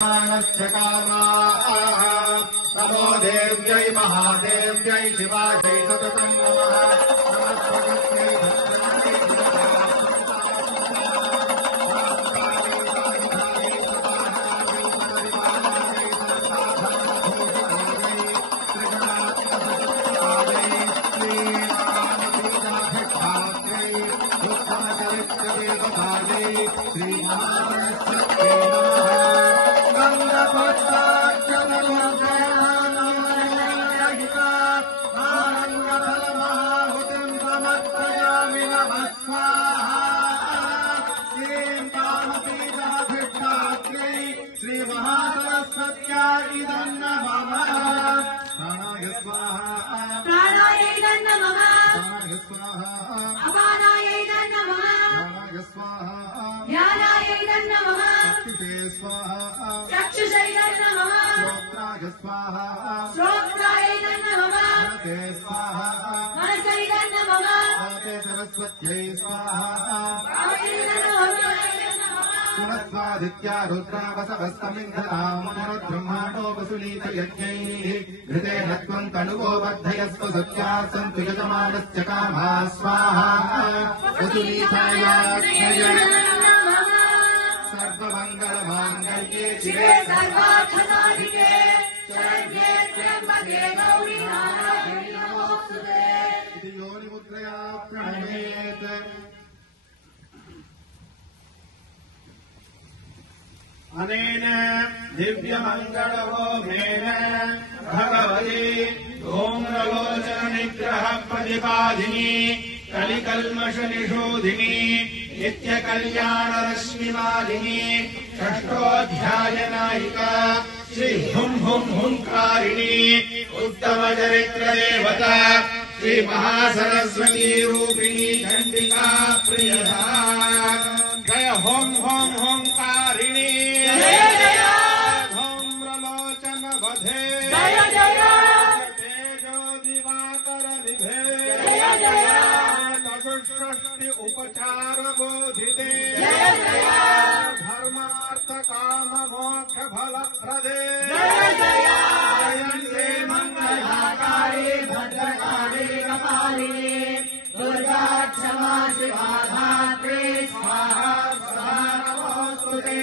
नमो देव्यै महादेव्यै शिवायै सततं नमः। स्वादित्या रुद्रावसवस्तमिन्धरामरुद्ब्रह्माणो वसुलीत यज्ञैः घृतेन त्वं तनुवो वर्धयस्व सत्या सन्तु यजमानस्य कामा स्वाहा वसुलीतायाज्ञय सर्वमङ्गलमाङ्गल्ये शिवे सर्वार्थसाधिके शरण्ये त्र्यम्बके गौरी नारायणी नमोस्तुते इति योनिमुद्रया प्रणमेत्। अनेन दिव्यमङ्गलहोमेन भगवती धूम्रलोचननिग्रहप्रतिपादिनी कलिकल्मषनिषोधिनी नित्यकल्याणरश्मिवादिनी षष्ठोऽध्याय नायिका श्री हुं हुं हुंकारिणी उत्तमचरित्रदेवता श्री महासरस्वती रूपिणी चण्डिका प्रियदा जय हुं हुं हुंकारिणी धूम्रलोचन वधे तेजो दिवाकर निभे चतुष्षष्टि उपचार बोधिते धर्मार्थ काम मोक्ष फल प्रदे जयन्ते मंगलाकारी भद्रकाली कपालिनी दुर्गा क्षमा शिवा धात्री स्वाहा स्वाहा नमोस्तुते।